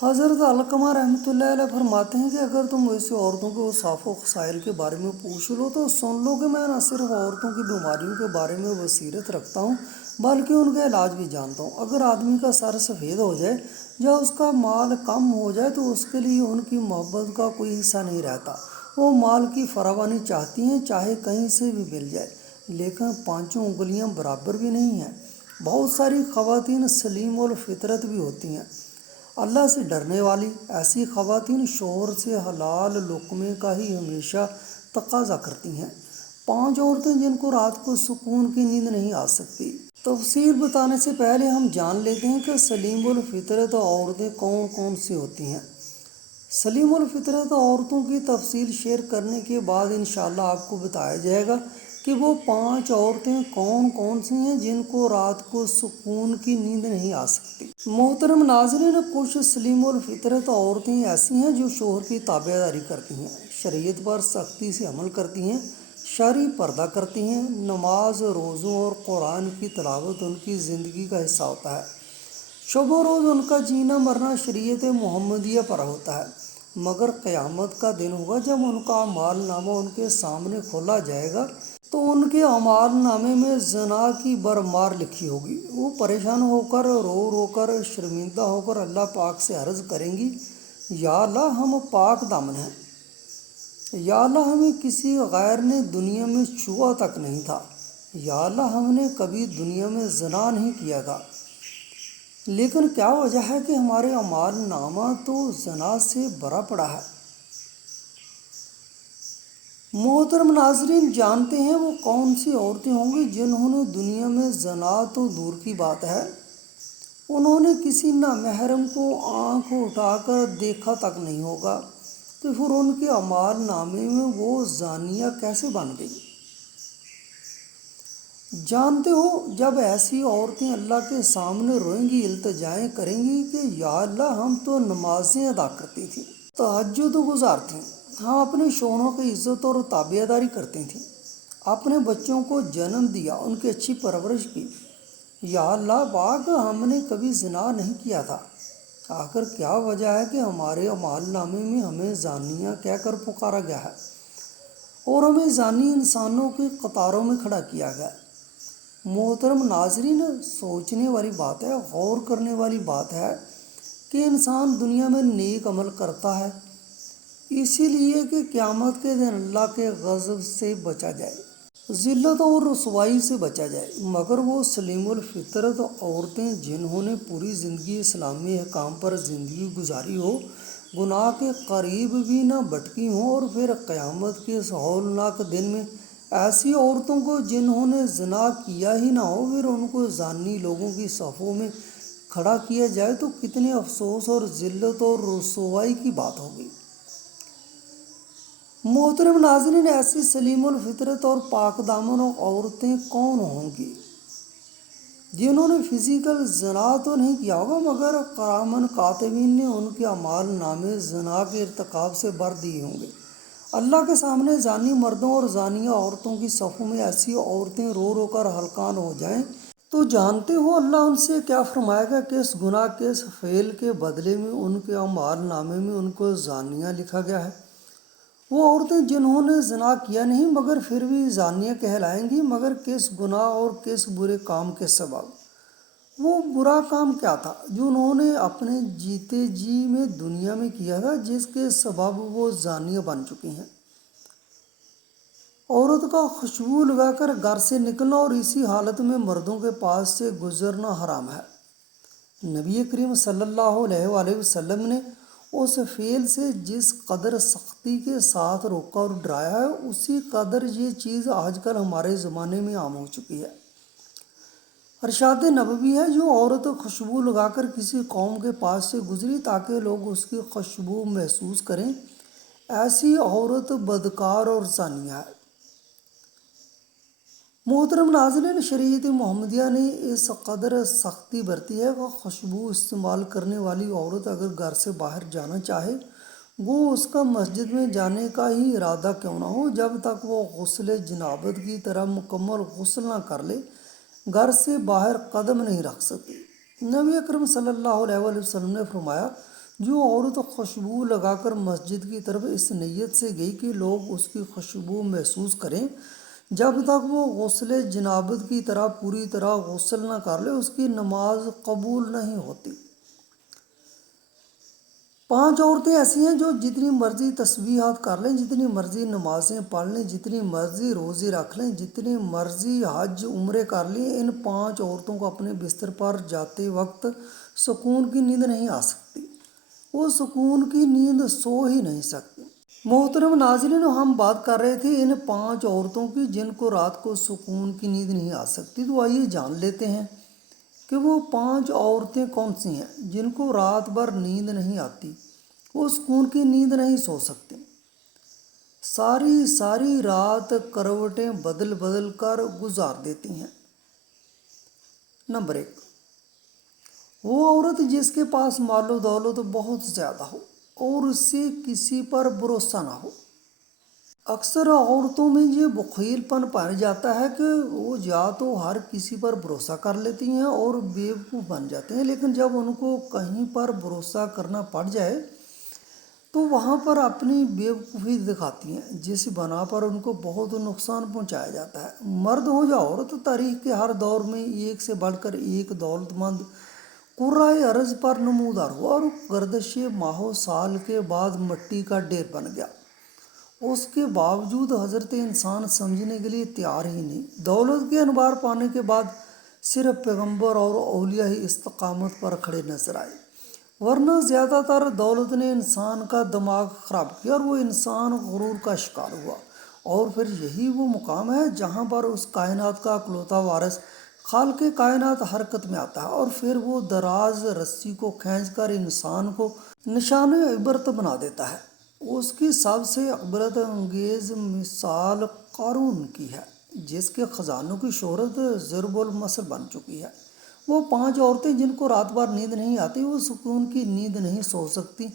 حضرت علقمہ رحمۃ اللہ علیہ فرماتے ہیں کہ اگر تم ایسی عورتوں کے اوصاف و خصائل کے بارے میں پوچھ لو تو سن لو کہ میں نہ صرف عورتوں کی بیماریوں کے بارے میں بصیرت رکھتا ہوں بلکہ ان کا علاج بھی جانتا ہوں۔ اگر آدمی کا سر سفید ہو جائے یا اس کا مال کم ہو جائے تو اس کے لیے ان کی محبت کا کوئی حصہ نہیں رہتا۔ وہ مال کی فراوانی چاہتی ہیں چاہے کہیں سے بھی مل جائے، لیکن پانچوں انگلیاں برابر بھی نہیں ہیں۔ بہت ساری خواتین سلیم الفطرت بھی ہوتی ہیں، اللہ سے ڈرنے والی۔ ایسی خواتین شوہر سے حلال لقمے کا ہی ہمیشہ تقاضا کرتی ہیں۔ 5 عورتیں جن کو رات کو سکون کی نیند نہیں آ سکتی۔ تفصیل بتانے سے پہلے ہم جان لیتے ہیں کہ سلیم الفطرت عورتیں کون کون سی ہوتی ہیں۔ سلیم الفطرت عورتوں کی تفصیل شیئر کرنے کے بعد انشاءاللہ آپ کو بتایا جائے گا کہ وہ 5 عورتیں کون کون سی ہیں جن کو رات کو سکون کی نیند نہیں آ سکتی۔ محترم ناظرین، کچھ سلیم الفطرت عورتیں ایسی ہیں جو شوہر کی تابع داری کرتی ہیں، شریعت پر سختی سے عمل کرتی ہیں، شرعی پردہ کرتی ہیں، نماز، روزوں اور قرآن کی تلاوت ان کی زندگی کا حصہ ہوتا ہے۔ شب و روز ان کا جینا مرنا شریعت محمدیہ پر ہوتا ہے، مگر قیامت کا دن ہوگا جب ان کا اعمال نامہ ان کے سامنے کھولا جائے گا تو ان کے اعمال نامے میں زنا کی برمار لکھی ہوگی۔ وہ پریشان ہو کر، رو رو کر، شرمندہ ہو کر اللہ پاک سے عرض کریں گی، یا اللہ ہم پاک دامن ہیں، یا اللہ ہمیں کسی غیر نے دنیا میں چھوا تک نہیں تھا، یا اللہ ہم نے کبھی دنیا میں زنا نہیں کیا تھا، لیکن کیا وجہ ہے کہ ہمارے اعمال نامہ تو زنا سے بھرا پڑا ہے۔ محترم ناظرین، جانتے ہیں وہ کون سی عورتیں ہوں گی جنہوں نے دنیا میں زنا تو دور کی بات ہے، انہوں نے کسی نامحرم کو آنکھ اٹھا کر دیکھا تک نہیں ہوگا، تو پھر ان کے اعمال نامے میں وہ زانیہ کیسے بن گئی؟ جانتے ہو جب ایسی عورتیں اللہ کے سامنے روئیں گی، التجائیں کریں گی کہ یا اللہ ہم تو نمازیں ادا کرتی تھیں، تہجد گزارتی تھیں، ہم اپنے شوہروں کی عزت اور تابع داری کرتی تھیں، اپنے بچوں کو جنم دیا، ان کی اچھی پرورش کی، یا اللہ پاک ہم نے کبھی زنا نہیں کیا تھا، آخر کیا وجہ ہے کہ ہمارے اعمال نامے میں ہمیں زانیہ کہہ کر پکارا گیا ہے اور ہمیں زانی انسانوں کی قطاروں میں کھڑا کیا گیا ہے؟ محترم ناظرین، سوچنے والی بات ہے، غور کرنے والی بات ہے کہ انسان دنیا میں نیک عمل کرتا ہے اسی لیے کہ قیامت کے دن اللہ کے غضب سے بچا جائے، ذلت اور رسوائی سے بچا جائے، مگر وہ سلیم الفطرت عورتیں جنہوں نے پوری زندگی اسلامی احکام پر زندگی گزاری ہو، گناہ کے قریب بھی نہ بھٹکی ہوں، اور پھر قیامت کے اس ہولناک دن میں ایسی عورتوں کو جنہوں نے زنا کیا ہی نہ ہو پھر ان کو زانی لوگوں کی صفوں میں کھڑا کیا جائے تو کتنے افسوس اور ذلت اور رسوائی کی بات ہوگی۔ محترم ناظرین، ایسی سلیم الفطرت اور پاک دامن عورتیں کون ہوں گی جنہوں نے فزیکل زنا تو نہیں کیا ہوگا مگر کرامن کاتبین نے ان کے اعمال نامے زنا کے ارتکاب سے بھر دیے ہوں گے۔ اللہ کے سامنے زانی مردوں اور زانیہ عورتوں کی صفوں میں ایسی عورتیں رو رو کر ہلکان ہو جائیں تو جانتے ہو اللہ ان سے کیا فرمائے گا کہ اس گناہ کے اس فعل کے بدلے میں ان کے اعمال نامے میں ان کو زانیہ لکھا گیا ہے۔ وہ عورتیں جنہوں نے زنا کیا نہیں مگر پھر بھی زانیہ کہلائیں گی، مگر کس گناہ اور کس برے کام کے سبب؟ وہ برا کام کیا تھا جو انہوں نے اپنے جیتے جی میں دنیا میں کیا تھا جس کے سبب وہ زانیہ بن چکی ہیں؟ عورت کا خوشبو لگا کر گھر سے نکلنا اور اسی حالت میں مردوں کے پاس سے گزرنا حرام ہے۔ نبی کریم صلی اللہ علیہ وآلہ وسلم نے اس فعل سے جس قدر سختی کے ساتھ روکا اور ڈرایا ہے اسی قدر یہ چیز آج کل ہمارے زمانے میں عام ہو چکی ہے۔ ارشاد نبوی ہے، جو عورت خوشبو لگا کر کسی قوم کے پاس سے گزری تاکہ لوگ اس کی خوشبو محسوس کریں، ایسی عورت بدکار اور زانیہ ہے۔ محترم ناظرین، شریعت محمدیہ نے اس قدر سختی برتی ہے کہ خوشبو استعمال کرنے والی عورت اگر گھر سے باہر جانا چاہے وہ اس کا مسجد میں جانے کا ہی ارادہ کیوں نہ ہو، جب تک وہ غسل جنابت کی طرح مکمل غسل نہ کر لے گھر سے باہر قدم نہیں رکھ سکتی۔ نبی اکرم صلی اللہ علیہ وآلہ وسلم نے فرمایا، جو عورت خوشبو لگا کر مسجد کی طرف اس نیت سے گئی کہ لوگ اس کی خوشبو محسوس کریں، جب تک وہ غسل جنابت کی طرح پوری طرح غسل نہ کر لے اس کی نماز قبول نہیں ہوتی۔ 5 عورتیں ایسی ہیں جو جتنی مرضی تسبیحات کر لیں، جتنی مرضی نمازیں پڑھ لیں، جتنی مرضی روزے رکھ لیں، جتنی مرضی حج عمرے کر لیں، ان 5 عورتوں کو اپنے بستر پر جاتے وقت سکون کی نیند نہیں آ سکتی۔ وہ سکون کی نیند سو ہی نہیں سکتی۔ محترم ناظرین، ہم بات کر رہے تھے ان 5 عورتوں کی جن کو رات کو سکون کی نیند نہیں آ سکتی۔ تو آئیے جان لیتے ہیں کہ وہ 5 عورتیں کون سی ہیں جن کو رات بھر نیند نہیں آتی، وہ سکون کی نیند نہیں سو سکتی، ساری ساری رات کروٹیں بدل بدل کر گزار دیتی ہیں۔ نمبر 1، وہ عورت جس کے پاس مال و دولت بہت زیادہ ہو اور اس سے کسی پر بھروسہ نہ ہو۔ اکثر عورتوں میں یہ بخیل پن پایا جاتا ہے کہ وہ یا تو ہر کسی پر بھروسہ کر لیتی ہیں اور بیوقوف بن جاتے ہیں، لیکن جب ان کو کہیں پر بھروسہ کرنا پڑ جائے تو وہاں پر اپنی بیوقوفی دکھاتی ہیں، جس بنا پر ان کو بہت نقصان پہنچایا جاتا ہے۔ مرد ہو یا عورت، تاریخ کے ہر دور میں ایک سے بڑھ کر ایک دولت مند قرائے ارض پر نمودار ہوا اور گردش ماہوں سال کے بعد مٹی کا ڈھیر بن گیا۔ اس کے باوجود حضرت انسان سمجھنے کے لیے تیار ہی نہیں۔ دولت کے انبار پانے کے بعد صرف پیغمبر اور اولیاء ہی استقامت پر کھڑے نظر آئے، ورنہ زیادہ تر دولت نے انسان کا دماغ خراب کیا اور وہ انسان غرور کا شکار ہوا۔ اور پھر یہی وہ مقام ہے جہاں پر اس کائنات کا اکلوتا وارث خالق کائنات حرکت میں آتا ہے اور پھر وہ دراز رسی کو کھینچ کر انسان کو نشان عبرت بنا دیتا ہے۔ اس کی سب سے عبرت انگیز مثال قارون کی ہے، جس کے خزانوں کی شہرت ضرب المثل بن چکی ہے۔ وہ 5 عورتیں جن کو رات بھر نیند نہیں آتی، وہ سکون کی نیند نہیں سو سکتی،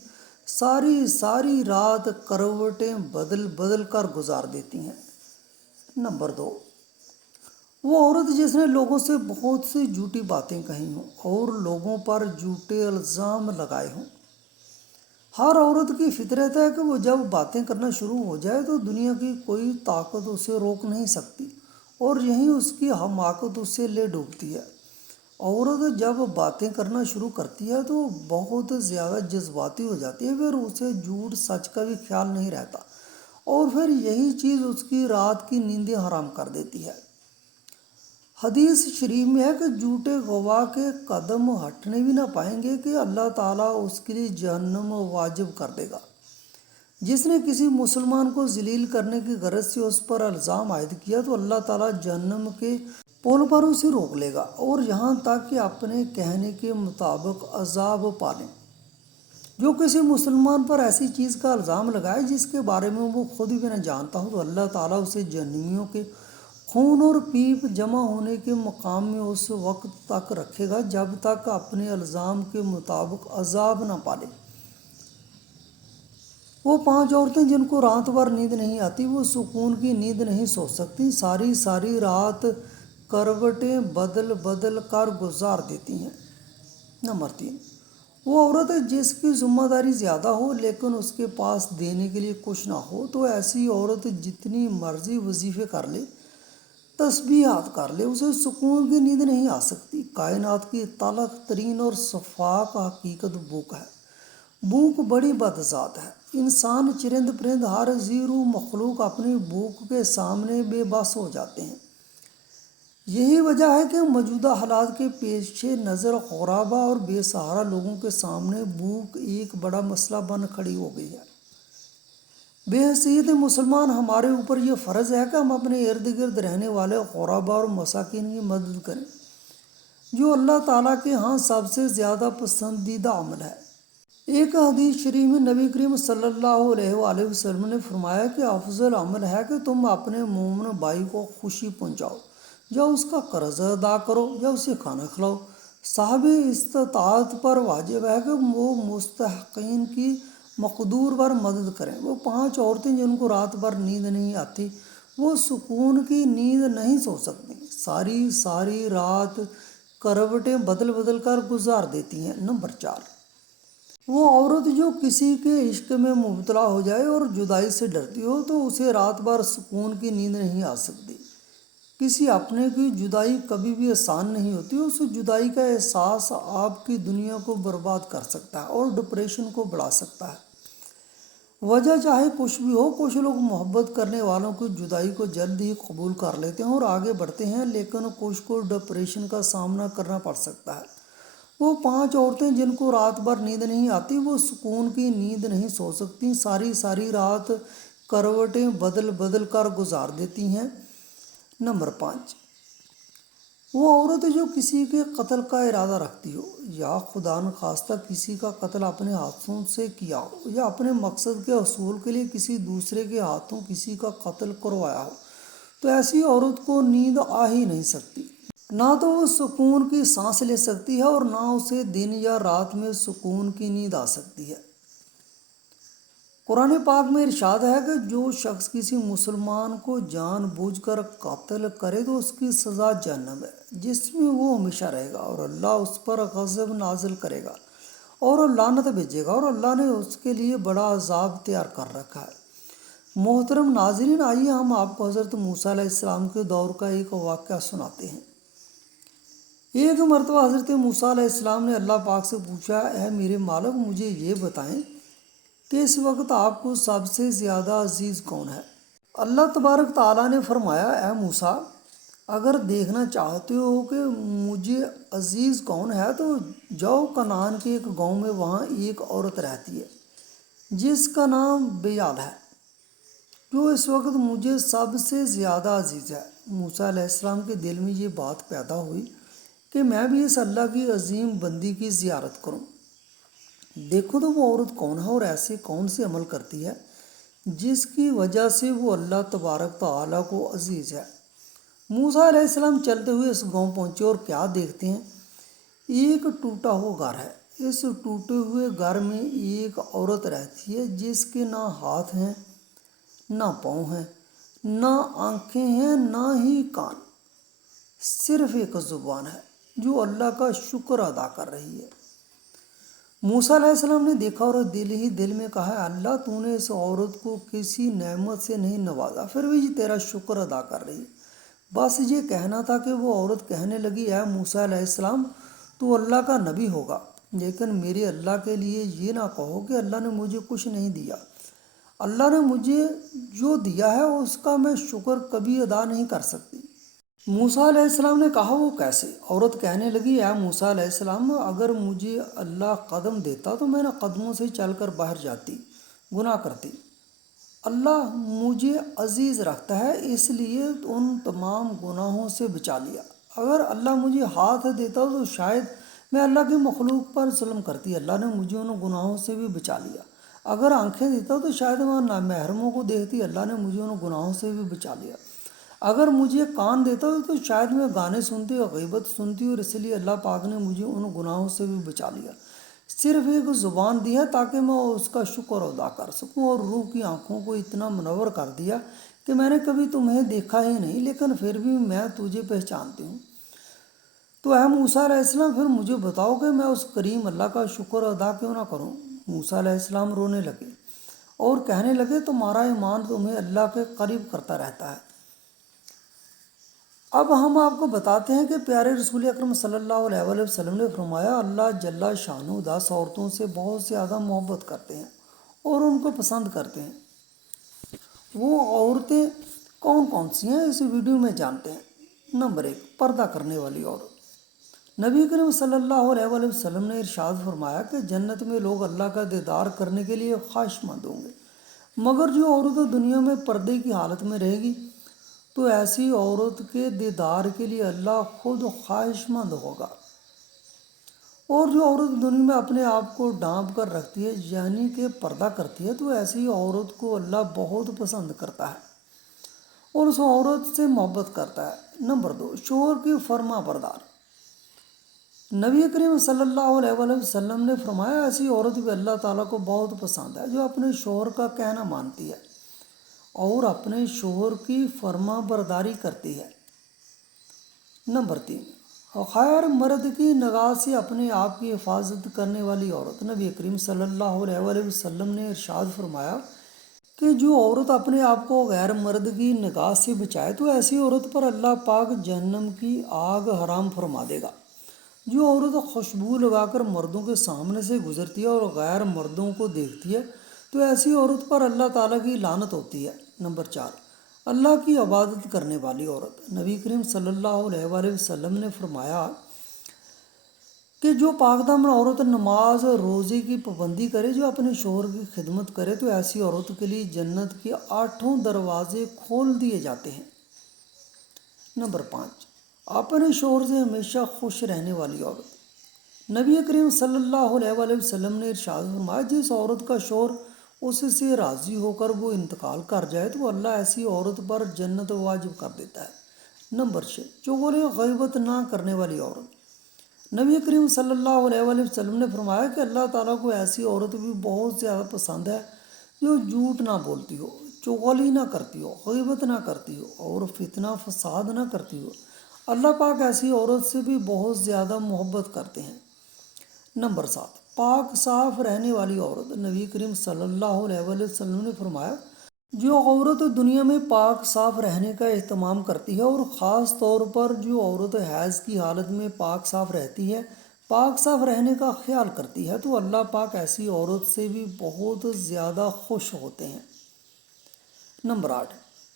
ساری ساری رات کروٹیں بدل بدل کر گزار دیتی ہیں۔ نمبر 2، وہ عورت جس نے لوگوں سے بہت سی جھوٹی باتیں کہی ہوں اور لوگوں پر جھوٹے الزام لگائے ہوں۔ ہر عورت کی فطرت ہے کہ وہ جب باتیں کرنا شروع ہو جائے تو دنیا کی کوئی طاقت اسے روک نہیں سکتی اور یہیں اس کی حماقت اسے لے ڈوبتی ہے۔ عورت جب باتیں کرنا شروع کرتی ہے تو بہت زیادہ جذباتی ہو جاتی ہے، پھر اسے جھوٹ سچ کا بھی خیال نہیں رہتا اور پھر یہی چیز اس کی رات کی نیندیں حرام کر دیتی ہے۔ حدیث شریف میں ہے کہ جھوٹے گواہ کے قدم ہٹنے بھی نہ پائیں گے کہ اللہ تعالیٰ اس کے لیے جہنم واجب کر دے گا۔ جس نے کسی مسلمان کو ذلیل کرنے کی غرض سے اس پر الزام عائد کیا تو اللہ تعالیٰ جہنم کے پول پر اسے روک لے گا اور یہاں تک کہ اپنے کہنے کے مطابق عذاب پالیں۔ جو کسی مسلمان پر ایسی چیز کا الزام لگائے جس کے بارے میں وہ خود بھی نہ جانتا ہو تو اللہ تعالیٰ اسے جہنمیوں کے خون اور پیپ جمع ہونے کے مقام میں اس وقت تک رکھے گا جب تک اپنے الزام کے مطابق عذاب نہ پالے۔ وہ 5 عورتیں جن کو رات بھر نیند نہیں آتی، وہ سکون کی نیند نہیں سو سکتی، ساری ساری رات کروٹیں بدل بدل کر گزار دیتی ہیں۔ نمبر 3، وہ عورت جس کی ذمہ داری زیادہ ہو لیکن اس کے پاس دینے کے لیے کچھ نہ ہو، تو ایسی عورت جتنی مرضی وظیفے کر لے، تسبیحات کر لے، اسے سکون کی نیند نہیں آ سکتی۔ کائنات کی تلخ ترین اور شفاف حقیقت بھوک ہے۔ بھوک بڑی بدذات ہے۔ انسان، چرند پرند، ہر ذی روح مخلوق اپنی بھوک کے سامنے بے بس ہو جاتے ہیں۔ یہی وجہ ہے کہ موجودہ حالات کے پیش نظر غربا اور بے سہارا لوگوں کے سامنے بھوک ایک بڑا مسئلہ بن کھڑی ہو گئی ہے۔ بے حیثیت مسلمان، ہمارے اوپر یہ فرض ہے کہ ہم اپنے ارد گرد رہنے والے غربا اور مساکین کی مدد کریں، جو اللہ تعالیٰ کے ہاں سب سے زیادہ پسندیدہ عمل ہے۔ ایک حدیث شریف میں نبی کریم صلی اللہ علیہ وآلہ وسلم نے فرمایا کہ افضل عمل ہے کہ تم اپنے مومن بھائی کو خوشی پہنچاؤ، یا اس کا قرض ادا کرو یا اسے کھانا کھلاؤ۔ صاحب استطاعت پر واجب ہے کہ وہ مستحقین کی مقدور پر مدد کریں۔ وہ 5 عورتیں جن کو رات بھر نیند نہیں آتی، وہ سکون کی نیند نہیں سو سکتی، ساری ساری رات کروٹیں بدل بدل کر گزار دیتی ہیں۔ نمبر 4، وہ عورت جو کسی کے عشق میں مبتلا ہو جائے اور جدائی سے ڈرتی ہو تو اسے رات بھر سکون کی نیند نہیں آ سکتی۔ کسی اپنے کی جدائی کبھی بھی آسان نہیں ہوتی، اس جدائی کا احساس آپ کی دنیا کو برباد کر سکتا ہے اور ڈپریشن کو بڑھا سکتا ہے۔ وجہ چاہے کچھ بھی ہو، کچھ لوگ محبت کرنے والوں کی جدائی کو جلد ہی قبول کر لیتے ہیں اور آگے بڑھتے ہیں، لیکن کچھ کو ڈپریشن کا سامنا کرنا پڑ سکتا ہے۔ وہ 5 عورتیں جن کو رات بھر نیند نہیں آتی، وہ سکون کی نیند نہیں سو سکتی، ساری ساری رات کروٹیں بدل بدل کر گزار دیتی ہیں۔ نمبر 5، وہ عورت جو کسی کے قتل کا ارادہ رکھتی ہو، یا خدا نخواستہ کسی کا قتل اپنے ہاتھوں سے کیا ہو، یا اپنے مقصد کے حصول کے لیے کسی دوسرے کے ہاتھوں کسی کا قتل کروایا ہو، تو ایسی عورت کو نیند آ ہی نہیں سکتی۔ نہ تو وہ سکون کی سانس لے سکتی ہے اور نہ اسے دن یا رات میں سکون کی نیند آ سکتی ہے۔ قرآن پاک میں ارشاد ہے کہ جو شخص کسی مسلمان کو جان بوجھ کر قتل کرے تو اس کی سزا جہنم ہے، جس میں وہ ہمیشہ رہے گا، اور اللہ اس پر غضب نازل کرے گا اور لعنت بھیجے گا، اور اللہ نے اس کے لیے بڑا عذاب تیار کر رکھا ہے۔ محترم ناظرین، آئیے ہم آپ کو حضرت موسیٰ علیہ السلام کے دور کا ایک واقعہ سناتے ہیں۔ ایک مرتبہ حضرت موسیٰ علیہ السلام نے اللہ پاک سے پوچھا، اے میرے مالک، مجھے یہ بتائیں کہ اس وقت آپ کو سب سے زیادہ عزیز کون ہے؟ اللہ تبارک تعالیٰ نے فرمایا، اے موسیٰ، اگر دیکھنا چاہتے ہو کہ مجھے عزیز کون ہے تو جاؤ کنعان کے ایک گاؤں میں، وہاں ایک عورت رہتی ہے جس کا نام بیال ہے، جو اس وقت مجھے سب سے زیادہ عزیز ہے۔ موسیٰ علیہ السلام کے دل میں یہ بات پیدا ہوئی کہ میں بھی اس اللہ کی عظیم بندی کی زیارت کروں، دیکھو تو وہ عورت کون ہے اور ایسے کون سے عمل کرتی ہے جس کی وجہ سے وہ اللہ تبارک تعالیٰ کو عزیز ہے۔ موسیٰ علیہ السلام چلتے ہوئے اس گاؤں پہنچے اور کیا دیکھتے ہیں، ایک ٹوٹا ہوا گھر ہے۔ اس ٹوٹے ہوئے گھر میں ایک عورت رہتی ہے جس کے نہ ہاتھ ہیں، نہ پاؤں ہیں، نہ آنکھیں ہیں، نہ ہی کان، صرف ایک زبان ہے جو اللہ کا شکر ادا کر رہی ہے۔ موسیٰ علیہ السلام نے دیکھا اور دل ہی دل میں کہا، اللہ تو نے اس عورت کو کسی نعمت سے نہیں نوازا، پھر بھی تیرا شکر ادا کر رہی ہے۔ بس یہ کہنا تھا کہ وہ عورت کہنے لگی، اے موسیٰ علیہ السلام، تو اللہ کا نبی ہوگا، لیکن میرے اللہ کے لیے یہ نہ کہو کہ اللہ نے مجھے کچھ نہیں دیا۔ اللہ نے مجھے جو دیا ہے اس کا میں شکر کبھی ادا نہیں کر سکتی۔ موسیٰ علیہ السلام نے کہا، وہ کیسے؟ عورت کہنے لگی، اے موسیٰ علیہ السلام، اگر مجھے اللہ قدم دیتا تو میں نے قدموں سے چل کر باہر جاتی، گناہ کرتی۔ اللہ مجھے عزیز رکھتا ہے، اس لیے ان تمام گناہوں سے بچا لیا۔ اگر اللہ مجھے ہاتھ دیتا تو شاید میں اللہ کی مخلوق پر ظلم کرتی، اللہ نے مجھے ان گناہوں سے بھی بچا لیا۔ اگر آنکھیں دیتا تو شاید میں نامحرموں کو دیکھتی، اللہ نے مجھے ان گناہوں سے بھی بچا لیا۔ اگر مجھے کان دیتا تو شاید میں گانے سنتی اور غیبت سنتی، اور اس لیے اللہ پاک نے مجھے ان گناہوں سے بھی بچا لیا۔ صرف ایک زبان دی ہے تاکہ میں اس کا شکر ادا کر سکوں، اور روح کی آنکھوں کو اتنا منور کر دیا کہ میں نے کبھی تمہیں دیکھا ہی نہیں، لیکن پھر بھی میں تجھے پہچانتی ہوں۔ تو اے موسیٰ علیہ السلام، پھر مجھے بتاؤ کہ میں اس کریم اللہ کا شکر ادا کیوں نہ کروں؟ موسیٰ علیہ السلام رونے لگے اور کہنے لگے، تمہارا ایمان تمہیں اللہ کے قریب کرتا رہتا ہے۔ اب ہم آپ کو بتاتے ہیں کہ پیارے رسول اکرم صلی اللہ علیہ وآلہ وسلم نے فرمایا، اللہ جل شانہ 10 عورتوں سے بہت زیادہ محبت کرتے ہیں اور ان کو پسند کرتے ہیں۔ وہ عورتیں کون کون سی ہیں، اس ویڈیو میں جانتے ہیں۔ نمبر 1، پردہ کرنے والی عورت۔ نبی کریم صلی اللہ علیہ وآلہ وسلم نے ارشاد فرمایا کہ جنت میں لوگ اللہ کا دیدار کرنے کے لیے خواہش مند ہوں گے، مگر جو عورت دنیا میں پردے کی حالت میں رہے گی تو ایسی عورت کے دیدار کے لیے اللہ خود خواہش مند ہوگا۔ اور جو عورت دنیا میں اپنے آپ کو ڈھانپ کر رکھتی ہے، یعنی کہ پردہ کرتی ہے، تو ایسی عورت کو اللہ بہت پسند کرتا ہے اور اس عورت سے محبت کرتا ہے۔ نمبر 2، شوہر کی فرما بردار۔ نبی کریم صلی اللہ علیہ وآلہ وسلم نے فرمایا، ایسی عورت بھی اللہ تعالیٰ کو بہت پسند ہے جو اپنے شوہر کا کہنا مانتی ہے اور اپنے شوہر کی فرما برداری کرتی ہے۔ نمبر 3، خیر مرد کی نگاہ سے اپنے آپ کی حفاظت کرنے والی عورت، نبی کریم صلی اللہ علیہ وآلہ وسلم نے ارشاد فرمایا کہ جو عورت اپنے آپ کو غیر مرد کی نگاہ سے بچائے تو ایسی عورت پر اللہ پاک جہنم کی آگ حرام فرما دے گا۔ جو عورت خوشبو لگا کر مردوں کے سامنے سے گزرتی ہے اور غیر مردوں کو دیکھتی ہے تو ایسی عورت پر اللہ تعالیٰ کی لعنت ہوتی ہے۔ نمبر 4، اللہ کی عبادت کرنے والی عورت، نبی کریم صلی اللہ علیہ وآلہ وسلم نے فرمایا کہ جو پاک دامن عورت نماز اور روزے کی پابندی کرے، جو اپنے شوہر کی خدمت کرے تو ایسی عورت کے لیے جنت کے 8 دروازے کھول دیے جاتے ہیں۔ نمبر 5، اپنے شوہر سے ہمیشہ خوش رہنے والی عورت، نبی کریم صلی اللہ علیہ وآلہ وسلم نے ارشاد فرمایا جس عورت کا شوہر اس سے راضی ہو کر وہ انتقال کر جائے تو اللہ ایسی عورت پر جنت واجب کر دیتا ہے۔ نمبر 6، چغل غیبت نہ کرنے والی عورت، نبی کریم صلی اللہ علیہ وآلہ وسلم نے فرمایا کہ اللہ تعالیٰ کو ایسی عورت بھی بہت زیادہ پسند ہے جو جھوٹ نہ بولتی ہو، چغلی نہ کرتی ہو، غیبت نہ کرتی ہو اور فتنہ فساد نہ کرتی ہو۔ اللہ پاک ایسی عورت سے بھی بہت زیادہ محبت کرتے ہیں۔ نمبر 7، پاک صاف رہنے والی عورت، نبی کریم صلی اللہ علیہ وآلہ وسلم نے فرمایا جو عورت دنیا میں پاک صاف رہنے کا اہتمام کرتی ہے اور خاص طور پر جو عورت حیض کی حالت میں پاک صاف رہتی ہے، پاک صاف رہنے کا خیال کرتی ہے تو اللہ پاک ایسی عورت سے بھی بہت زیادہ خوش ہوتے ہیں۔ نمبر 8،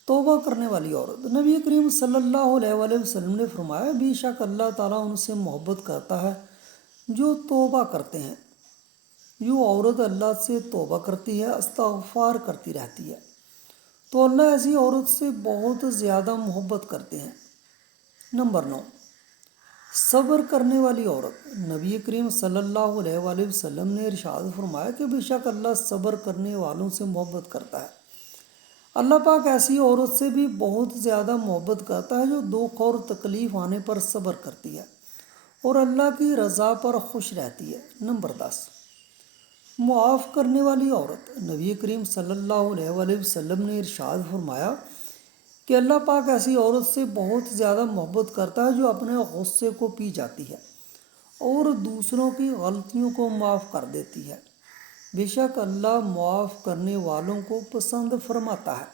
توبہ کرنے والی عورت، نبی کریم صلی اللہ علیہ وآلہ وسلم نے فرمایا بے شک اللہ تعالیٰ ان سے محبت کرتا ہے جو توبہ کرتے ہیں۔ جو عورت اللہ سے توبہ کرتی ہے، استغفار کرتی رہتی ہے تو اللہ ایسی عورت سے بہت زیادہ محبت کرتے ہیں۔ نمبر 9، صبر کرنے والی عورت، نبی کریم صلی اللہ علیہ وآلہ وسلم نے ارشاد فرمایا کہ بے شک اللہ صبر کرنے والوں سے محبت کرتا ہے۔ اللہ پاک ایسی عورت سے بھی بہت زیادہ محبت کرتا ہے جو دکھ اور تکلیف آنے پر صبر کرتی ہے اور اللہ کی رضا پر خوش رہتی ہے۔ نمبر 10، معاف کرنے والی عورت، نبی کریم صلی اللہ علیہ وآلہ وسلم نے ارشاد فرمایا کہ اللہ پاک ایسی عورت سے بہت زیادہ محبت کرتا ہے جو اپنے غصے کو پی جاتی ہے اور دوسروں کی غلطیوں کو معاف کر دیتی ہے۔ بے شک اللہ معاف کرنے والوں کو پسند فرماتا ہے۔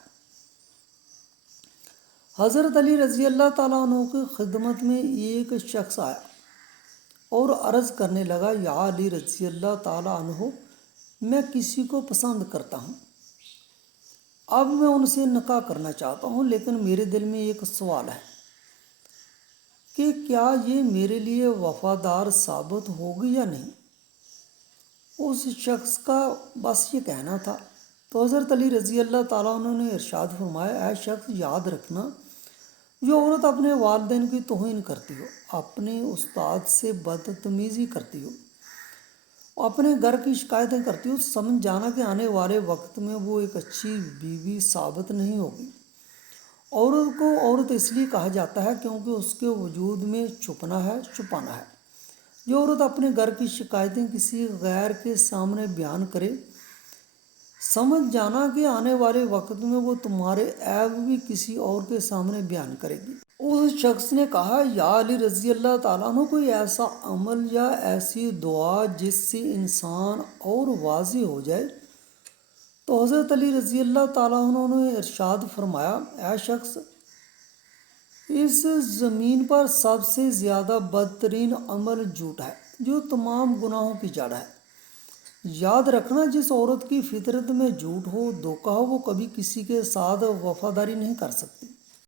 حضرت علی رضی اللہ تعالیٰ عنہ کی خدمت میں ایک شخص آیا اور عرض کرنے لگا یا علی رضی اللہ تعالیٰ عنہ، میں کسی کو پسند کرتا ہوں، اب میں ان سے نکاح کرنا چاہتا ہوں لیکن میرے دل میں ایک سوال ہے کہ کیا یہ میرے لیے وفادار ثابت ہوگی یا نہیں۔ اس شخص کا بس یہ کہنا تھا تو حضرت علی رضی اللہ تعالیٰ عنہ نے ارشاد فرمایا اے شخص یاد رکھنا جو عورت اپنے والدین کی توہین کرتی ہو، اپنے استاد سے بدتمیزی کرتی ہو، اپنے گھر کی شکایتیں کرتی ہو، سمجھ جانا کہ آنے والے وقت میں وہ ایک اچھی بیوی ثابت نہیں ہوگی۔ عورت کو عورت اس لیے کہا جاتا ہے کیونکہ اس کے وجود میں چھپنا ہے، چھپانا ہے۔ جو عورت اپنے گھر کی شکایتیں کسی غیر کے سامنے بیان کرے، سمجھ جانا کہ آنے والے وقت میں وہ تمہارے عیب بھی کسی اور کے سامنے بیان کرے گی۔ اس شخص نے کہا یا علی رضی اللہ تعالیٰ عنہ، کوئی ایسا عمل یا ایسی دعا جس سے انسان اور واضح ہو جائے؟ تو حضرت علی رضی اللہ تعالیٰ عنہ نے ارشاد فرمایا اے شخص، اس زمین پر سب سے زیادہ بدترین عمل جھوٹ ہے جو تمام گناہوں کی جڑ ہے۔ یاد رکھنا جس عورت کی فطرت میں جھوٹ ہو، دھوکہ ہو، وہ کبھی کسی کے ساتھ وفاداری نہیں کر سکتی۔